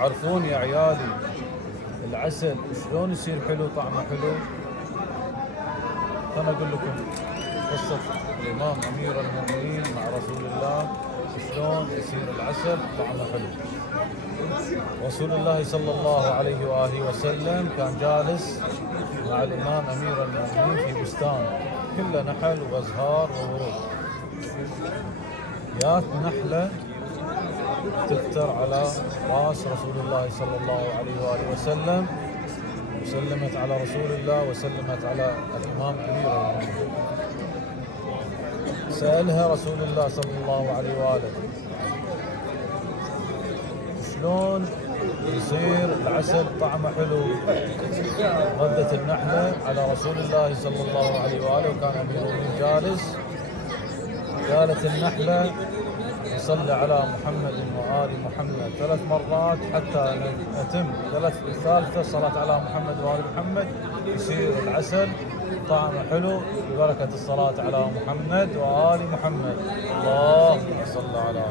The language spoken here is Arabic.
تعرفون يا عيالي العسل شلون يصير حلو طعمه حلو؟ أنا أقول لكم قصة الإمام أمير المؤمنين مع رسول الله شلون يصير العسل طعمه حلو. رسول الله صلى الله عليه وآله وسلم كان جالس مع الإمام أمير المؤمنين في بستان كله نحل وأزهار وورود. جات نحلة تفتر على راس رسول الله صلى الله عليه وآله وسلم وسلمت على رسول الله وسلمت على الإمام أمير المؤمنين. سألها رسول الله صلى الله عليه وآله شلون يصير العسل طعمه حلو؟ ردت النحلة على رسول الله صلى الله عليه وآله وكان أمير المؤمنين جالس. قالت النحلة نصلي على محمد وآل محمد 3 مرات حتى نتم الثالثة صلاة على محمد وآل محمد يصير العسل طعمه حلو ببركة الصلاة على محمد وآل محمد. اللهم صل على